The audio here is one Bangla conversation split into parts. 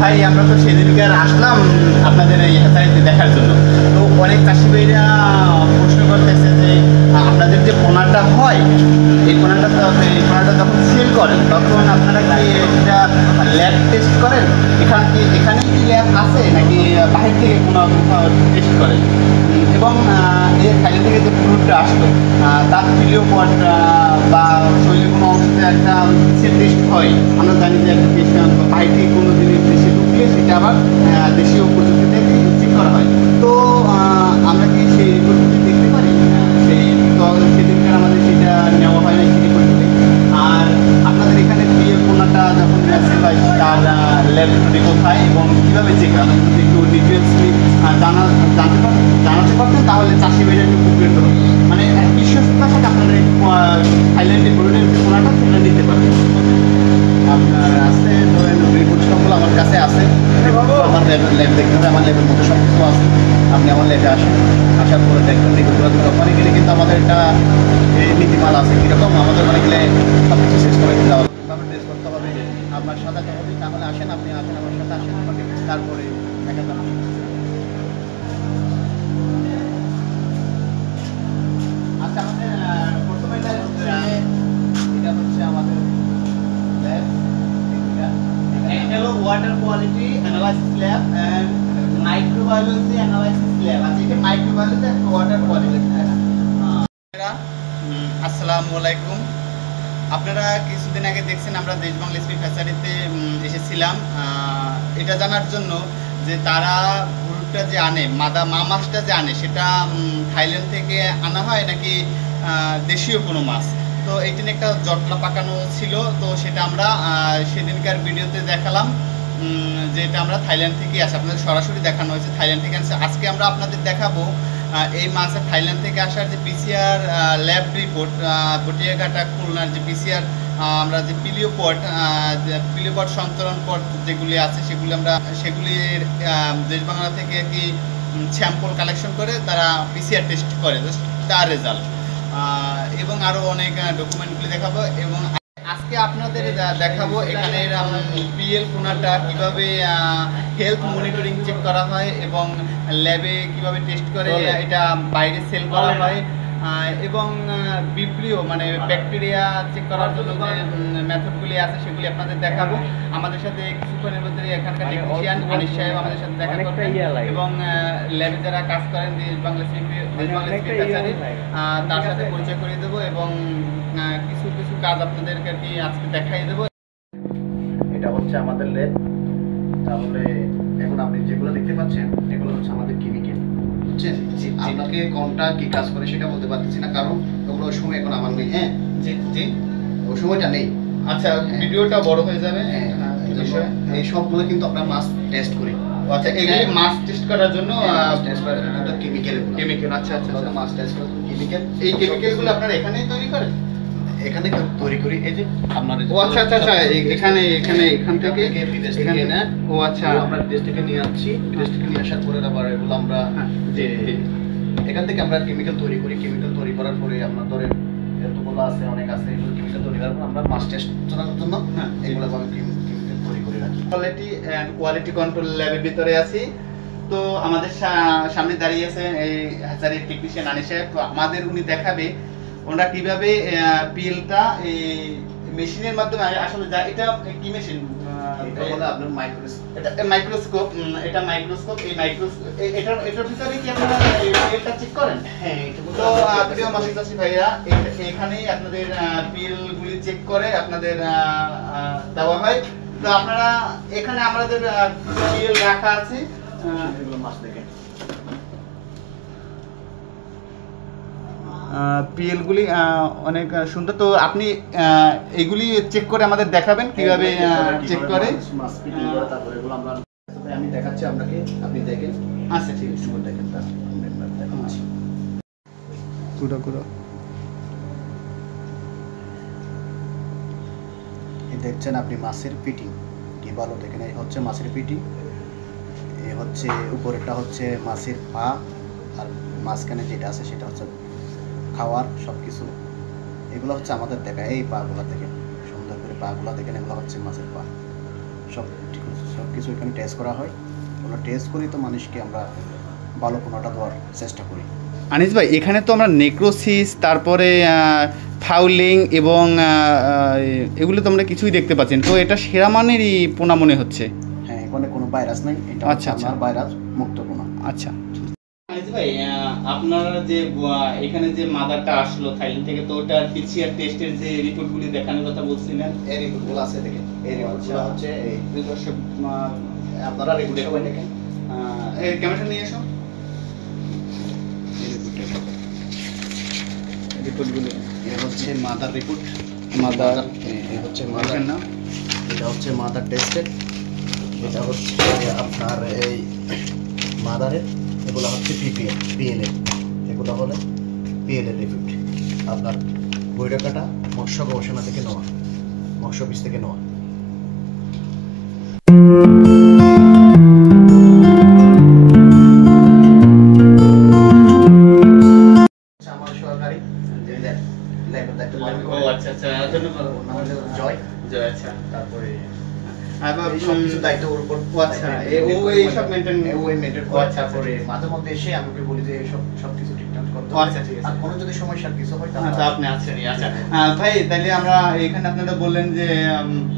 ভাই আমরা তো সেদিনকে আসলাম আপনাদের এই হ্যাচারিতে দেখার জন্য। তো অনেক চাষি ভাইরা প্রশ্ন করতেছে যে আপনাদের যে পোনাটা হয় এই পোনাটা যখন সেল করেন তখন আপনারা কি এটা ল্যাব টেস্ট করেন? এখানেই কি ল্যাব আছে নাকি বাহির থেকে কোনো টেস্ট করেন? এবং এই খালি থেকে যে ফ্লুইডটা আসলো তার পিলিওপট বা শরীরের কোনো অংশতে একটা টেস্ট হয়। আমরা জানি যে একটা টেস্ট বাহির থেকে কোনো জিনিস দেশে ঢুকলে সেটা আবার দেশীয় প্রযুক্তিতে চেক করা হয়। তো আমরা কি সেই প্রযুক্তি দেখতে পারি? সেদিনকার আমাদের সেটা নেওয়া হয় না সেটি পদ্ধতি। আর আপনাদের এখানে পোনাটা যখন সেল হয় তার ল্যাবরেটরি কোথায় এবং কীভাবে চেক করা হয় যদি একটু ডিটেলসলি জানাতে পারতেন তাহলে চাষি ভাইরা একটু উপকৃত হবে। মানে বিশ্বস্ততার সাথে আপনাদের থাইল্যান্ডে ব্রুডের যে পোনাটা সেটা নিতে পারবেন। আপনার আছে ধরেন রিপোর্ট সবগুলো আমার কাছে আছে। আমার ল্যাব দেখতে হবে, আমার ল্যাবের মধ্যে সব কিছু আছে। আপনি আমার ল্যাবে আসেন, আসার পরে দেখবেন রিপোর্টগুলো ওখানে গেলে কিন্তু আমাদের একটা নীতিমালা আছে কীরকম আমাদের ওখানে গেলে সব কিছু শেষ করে দিতে হবে, টেস্ট করতে হবে, আপনার সাদাতে হবে। তাহলে আসেন, আপনি আসেন আমার সাথে আসেন, তারপরে দেখা যাবে। আচ্ছা, আমাদের প্রথমে এটা হচ্ছে আমাদের ল্যাব, এটা হলো water quality analysis lab and microbiology analysis lab. আচ্ছা, এটা মাইক্রোবায়োলজি আর ওয়াটার কোয়ালিটি। আসসালামু আলাইকুম। আপনারা কিছুদিন আগে দেখছেন আমরা দেশ বাংলা স্পিড হ্যাচারিতে এসেছিলাম এটা জানার জন্য যে তারা ব্রুডটা যে আনে মা মাছটা যে আনে সেটা থাইল্যান্ড থেকে আনা হয় নাকি দেশীয় কোনো মাছ। তো এইটা নিয়ে একটা জটলা পাকানো ছিল, তো সেটা আমরা সেদিনকার ভিডিওতে দেখালাম যে এটা আমরা থাইল্যান্ড থেকে আসে, আপনাদের সরাসরি দেখানো হয়েছে থাইল্যান্ড থেকে আসে। আজকে আমরা আপনাদের দেখাবো এই মাছের থাইল্যান্ড থেকে আসার যে পিসিআর ল্যাব রিপোর্ট, পটিয়াঘাটা খুলনার যে পিসিআর আমরা যে পিলিওপট সন্তরণ পট যেগুলি আছে সেগুলির দেশ বাংলা থেকে কি স্যাম্পল কালেকশন করে তারা পিসিআর টেস্ট করে তার রেজাল্ট এবং আরও অনেক ডকুমেন্টগুলি দেখাবো। এবং আজকে আপনাদের দেখাবো এখানে পিএল পোনাটা কীভাবে হেলথ মনিটরিং চেক করা হয় এবং ল্যাবে কিভাবে টেস্ট করে এটা বাইরে সেল করা হয় এবং বিপ্লিও মানে ব্যাকটেরিয়া চেক করার জন্য যে মেথডগুলি আছে সেগুলি আপনাদের দেখাবো। আমাদের সাথে কিছুক্ষণের মধ্যে এখানকার টেকনিশিয়ান আনিস সাহেব আমাদের সাথে দেখা করবেন এবং ল্যাবে যারা কাজ করেন দেশ বাংলা তার সাথে পরিচয় করিয়ে দেবো এবং কিছু কিছু কাজ আপনাদেরকে কি আজকে দেখাই দেবো। এটা হচ্ছে আমাদের ল্যাব। তাহলে এখন আপনি যেগুলো দেখতে পাচ্ছেন এগুলো হচ্ছে আমাদের কেমিক্যাল, বুঝছেন? আপনাকে কোনটা কি কাজ করে সেটা বলতে পারতেছি না, কারণ ওগুলো সময় এখন আমার নেই। হ্যাঁ জি জি, ওই সময়টা নেই। আচ্ছা, ভিডিওটা বড় হয়ে যাবে। এই সবগুলো কিন্তু আমরা মাছ টেস্ট করি। আচ্ছা, এগুলি মাছ টেস্ট করার জন্য কেমিক্যাল। আচ্ছা আচ্ছা, মাছ টেস্ট করার কেমিক্যাল। এই কেমিক্যালগুলো আপনারা এখানেই তৈরি করেন? এখানে তৈরি করি। এই যে আপনার ও আচ্ছা আচ্ছা আচ্ছা, এখান থেকে এখানে না। ও আচ্ছা, আমরা বিদেশ থেকে নিয়ে আসছি, বিদেশ থেকে নিয়ে আসার পরে আবার এগুলো আমরা যে এখান থেকে আমরা কেমিক্যাল তৈরি করি। কেমিক্যাল তৈরি করার পরে আপনার ধরেন এতগুলো আছে, অনেক আছে, এগুলো কেমিক্যাল তৈরি করার পর আমরা মাছ টেস্ট করার জন্য এগুলো আমি কেমিক্যাল তৈরি করে রাখি। কোয়ালিটি কন্ট্রোল ল্যাবের ভিতরে আছি। তো আমাদের সামনে দাঁড়িয়ে আছে এই হ্যাচারির টেকনিশিয়ান আনিস সাহেব। তো আমাদের উনি দেখাবে ওরা কিভাবে পিএলটা এই মেশিনের মাধ্যমে আসলে এটা কি মেশিন? এটা হলো আপনার মাইক্রোস্কোপ। এটা মাইক্রোস্কোপ। এটার ভিতরে কি আপনারা পিএলটা চেক করেন? হ্যাঁ, তো প্রিয় মাসিক চাষি ভাইরা, এখানেই আপনাদের পিএল গুলি চেক করে আপনাদের দেওয়া হয়। তো আপনারা এখানে আমাদের পিএল রাখা আছে, এগুলো মাছ দেখেন। পিএলগুলি অনেক সুন্দর। তো আপনি এগুলি চেক করে আমাদের দেখাবেন কিভাবে চেক করে মাছ ফিটিং করে, তারপরে এগুলো আমরা আমি দেখাচ্ছি আপনাকে, আপনি দেখেন। আচ্ছা ঠিক আছে, দেখেন। তার দেখাচ্ছি পুরো এই দেখছেন আপনি মাছের ফিটিং কি ভালো দেখেন। এই হচ্ছে মাছের ফিটিং, এই হচ্ছে উপরেরটা হচ্ছে মাছের পা, আর মাঝখানে যেটা আছে সেটা হচ্ছে খাওয়ার সব কিছু। এগুলো হচ্ছে আমাদের দেখা। এই পাগুলা থেকে সুন্দর করে পাগুলা দেখেন, এগুলো হচ্ছে মাছের পা। সব কিছু এখানে টেস্ট করা হয়। ওগুলো টেস্ট করি তো মানুষকে আমরা ভালো পোনাটা দেওয়ার চেষ্টা করি। আনিস ভাই, এখানে তো আমরা নেক্রোসিস, তারপরে ফাউলিং এবং এগুলো তো আমরা কিছুই দেখতে পাচ্ছি না, তো এটা সেরা মানেরই পোনা মনে হচ্ছে। হ্যাঁ, এখানে কোনো ভাইরাস নেই, এটা আচ্ছা আচ্ছা, ভাইরাস মুক্ত পোনা। আচ্ছা আনিস ভাই, আপনারা যে এখানে যে মাদারটা আসলো থাইল্যান্ড থেকে, তো ওটার পিসিআর টেস্টের যে রিপোর্টগুলি দেখানোর কথা বলছিলেন, এই রিপোর্টগুলো আছে দেখেন, এই রিপোর্টগুলো হচ্ছে এই আপনারা রিপোর্ট সবাই দেখেন। এই ক্যামেরাটা নিয়ে এসো, রিপোর্টগুলো এটা হচ্ছে মাদার রিপোর্ট, মাদার, এই হচ্ছে মাদার না, এটা হচ্ছে মাদার টেস্টেড, এটা হচ্ছে আপনার এই মাদারের, এগুলো হচ্ছে পিএলএ, এগুলো হলে পিএলএ রিপোর্ট, আপনার বৈরকাটা মৎস্য গবেষণা থেকে নেওয়া, মৎস্য বীজ থেকে নেওয়া। আমার সহকারী জয়, আচ্ছা, তারপরে সবকিছু দায়িত্ব ওর উপর। আচ্ছা, এইসব মেনটেন করে, তারপরে মাঝে মধ্যে এসে আমি ওকে বলি যে সবকিছু ঠিকঠাক করতে। আচ্ছা, ঠিক আছে। আর কোনো যদি সমস্যার কিছু হয় আচ্ছা, আপনি আছেনই। আচ্ছা ভাই, তাহলে আমরা এখানে আপনারা বললেন যে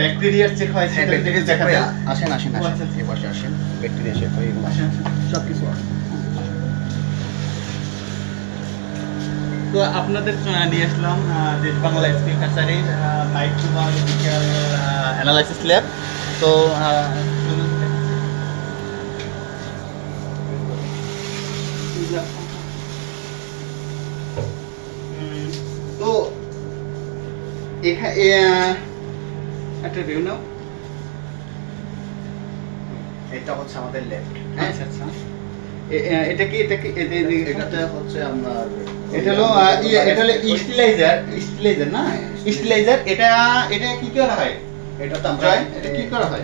ব্যাকটেরিয়ার চেক হয়, সেটা থেকে দেখা যায়। আসেন আসেন আসেন, এই পাশে আসেন, ব্যাকটেরিয়া চেক হয়, এগুলো আসেন, সবকিছু আছে। তো আপনাদের নিয়ে আসলাম দেশ বাংলা এসপি ফ্যাসারির মাইক্রোবায়োলজিক্যাল অ্যানালাইসিস ল্যাব। তো তো এখানে একটা ভিউ নাও। এটা হচ্ছে আমাদের ল্যাব। আচ্ছা আচ্ছা, এটা কি এটাতে হচ্ছে আপনার এটা হলো এটা হলো স্টিলাইজার না, স্টিলাইজার। এটা কি করা হয়? এটা তো আমরা এটা কি করা হয়?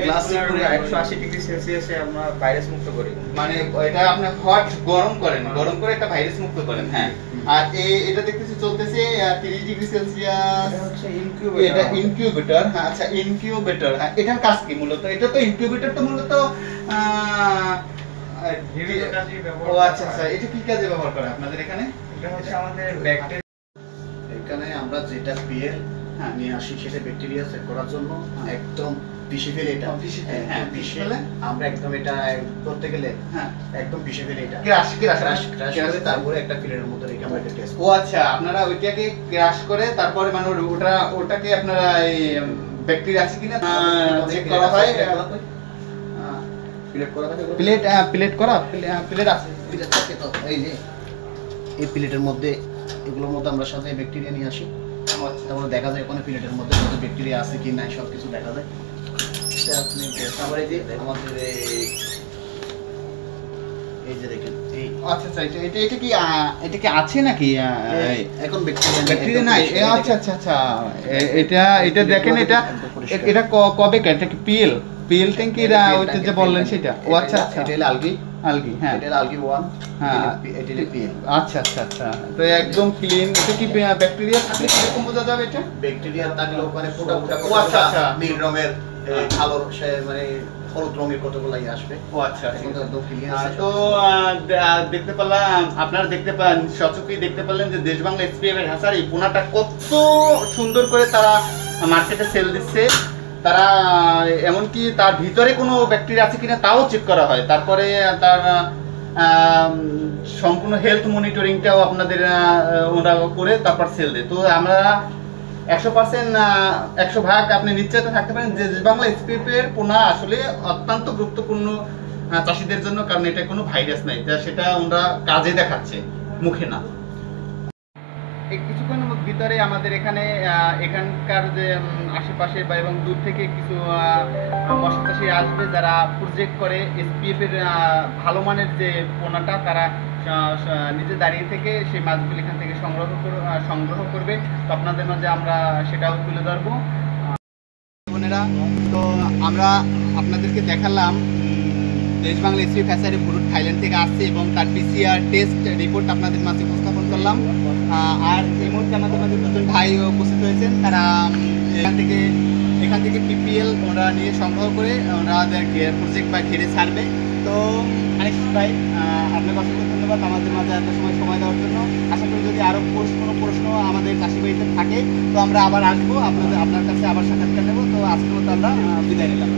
ক্লাসিক করে 180 ডিগ্রি সেলসিয়াসে আমরা ভাইরাস মুক্ত করি। মানে এটা আপনি হট গরম করেন, গরম করে একটা ভাইরাস মুক্ত করেন। হ্যাঁ, আর এটা দেখতেছি চলতেছে 30 ডিগ্রি সেলসিয়াস। এটা হচ্ছে ইনকিউবেটর। এটা ইনকিউবেটর। হ্যাঁ, আচ্ছা, ইনকিউবেটর। হ্যাঁ, এটার কাজ কি মূলত? এটা তো ইনকিউবেটর তো মূলত বিভিন্ন কাজে ব্যবহার ও করা আচ্ছা আচ্ছা, হয়। এটা কি কাজে ব্যবহার করে আপনাদের এখানে? এটা হচ্ছে আমাদের ব্যাকটেরিয়া। এখানে আমরা যেটা পিএল নিয়ে আসি সেটা ব্যাকটেরিয়া সেট করার জন্য একদম পিষে ফেলে, এটা পিষে ফেলে আমরা একদম এটা করতে গেলে একদম পিষে ফেলে এটা ক্রাশ করে তারপরে একটা ফিলের মধ্যে রেখে আমরা এটা টেস্ট। ও আচ্ছা, আপনারা ওইটাকে ক্রাশ করে তারপরে মানে ওটাকে আপনারা এই ব্যাকটেরিয়া আছে কিনা চেক করা হয়। প্লেট আছে, প্লেট থাকে তো এই যে এই প্লেটের মধ্যে, এগুলোর মধ্যে আমরা সাথে ব্যাকটেরিয়া নিয়ে আসি, তারপরে দেখা যায় ওখানে প্লেটের মধ্যে কত ব্যাকটেরিয়া আছে কি নাই সব কিছু দেখা যায়। আপনি আবার এই যে আমাদের এই যে দেখেন এই আচ্ছা আচ্ছা, এটা কি আছে নাকি এখন ব্যাকটেরিয়া নাই? আচ্ছা আচ্ছা আচ্ছা, এটা দেখেন, এটা কবে এটা কি পিএল ট্যাঙ্কির ওইটা যে বললেন সেটা? ও আচ্ছা আচ্ছা, এটা হলো আলগি। হ্যাঁ, এটা হলো আলগি 1। হ্যাঁ, এটা হলো পিএল। আচ্ছা আচ্ছা আচ্ছা, তো একদম ক্লিন। এটা কি ব্যাকটেরিয়া থাকলে কিরকম বোঝা যাবে এটা? ব্যাকটেরিয়া থাকলে ওখানে ফোটা ও আচ্ছা আচ্ছা, নীল রঙের কালো মানে হলুদ রঙের কতগুলাই আসবে। ও আচ্ছা আচ্ছা, একদম ক্লিয়ার আছে। তো দেখতে পেলাম, আপনারা দেখতে পান, সচক্ষেই দেখতে পেলেন যে দেশ বাংলা এসপিএফ এর হাসারি পোনাটা কত সুন্দর করে তারা মার্কেটে সেল দিচ্ছে। তারা এমনকি তার ভিতরে কোনো ব্যাকটেরিয়া আছে কিনা তাও চেক করা হয়, তারপরে তার সম্পূর্ণ হেলথ মনিটরিংটাও আপনাদের ওরা করে তারপর সেল দেয়। তো আমরা 100% 100 ভাগ আপনি নিশ্চয়তা থাকতে পারেন যে দেশ বাংলা এসপিএফ এর পোনা আসলে অত্যন্ত গুরুত্বপূর্ণ চাষিদের জন্য, কারণ এটা কোনো ভাইরাস নাই, সেটা ওরা কাজে দেখাচ্ছে, মুখে না। কিছুক্ষণের ভিতরে আমাদের এখানকার যে আশেপাশে বা এবং দূর থেকে কিছু মৎস্য চাষি আসবে যারা প্রজেক্ট করে এসপিএফ এর ভালো মানের যে পোনাটা, তারা নিজে দাঁড়িয়ে থেকে সেই মাছগুলি এখান থেকে সংগ্রহ করবে। তো আপনাদের মাঝে আমরা সেটাও তুলে ধরবো বোনেরা। তো আমরা আপনাদেরকে দেখালাম দেশ বাংলা এসপিএফ ফ্যাসারি ব্রুড থাইল্যান্ড থেকে আসছে এবং তার পিসিআর টেস্ট রিপোর্ট আপনাদের মাঝে উপস্থাপন করলাম। আর এই মুহূর্তে আমাদের মাঝে দুজন ভাই উপস্থিত হয়েছেন, তারা এখান থেকে এখান থেকে পিপিএল ওরা নিয়ে সংগ্রহ করে ওনাদের প্রজেক্ট বা ঘিরে ছাড়বে। তো আনিস ভাই আপনাকে অসংখ্য ধন্যবাদ আমাদের মাঝে এত সময় দেওয়ার জন্য। আশা করি যদি আরও কোনো প্রশ্ন আমাদের চাষি ভাইতে থাকে তো আমরা আবার আসবো আপনার কাছে আবার সাক্ষাৎকার নেবো। তো আজকের মতো আমরা বিদায় নিলাম।